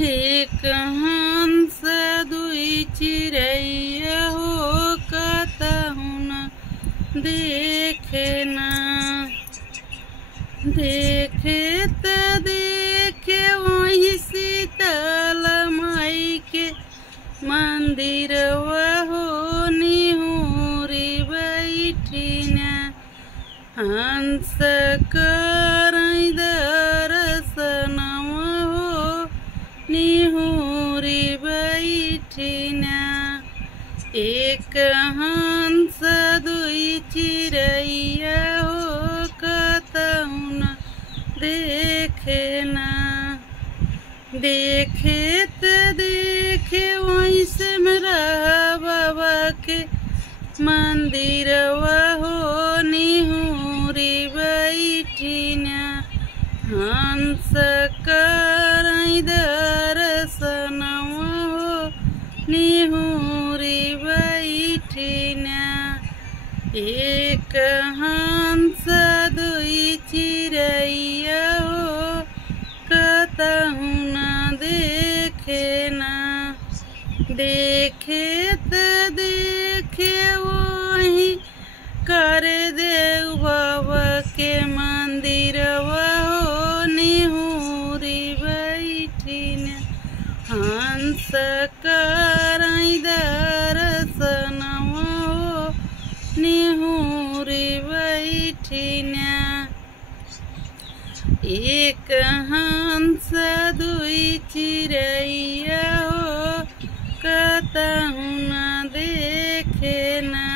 एक हंस दुई चिड़ैया हो कहूँ न देखे ना। देखे त देखे वही शीतल माई के मंदिर हो निहुरी बैठी ना। हंस करई दर्शन हो निहुरी बैठी ना। एक हंस दुई चिड़ैया हो कहूँ न देखे ना। देखे त देखे वहीं से मेरा बाबा के मंदिर हो निहुरी बैठी ना। हंस करई दर्शन हो निहुरी बैठी ना। एक हंस दुई चिड़ैया हो कहूँ न देखे ना। देखे त देखे वही कर देव बाबा के मंदिर हो निहुरी बैठी ना। हंस करई दर्शन हो निहुरी बैठी ना। एक हंस दुई चिड़ैया हो कहूँ न देखे ना।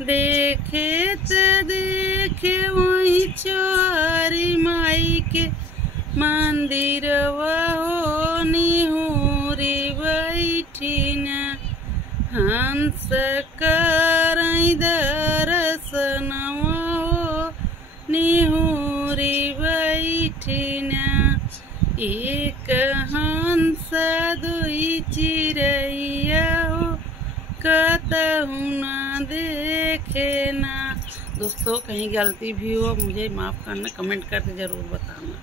देखे त देखे वही चोरी माई के मंदिर हो निहुरी बैठी ना। हंस करई दर्शन हो निहुरी बैठी ना। एक हंस दुई चिड़ैया हो कहूँ न देखे ना। दोस्तों कहीं गलती भी हो मुझे माफ़ करना, कमेंट करके ज़रूर बताना।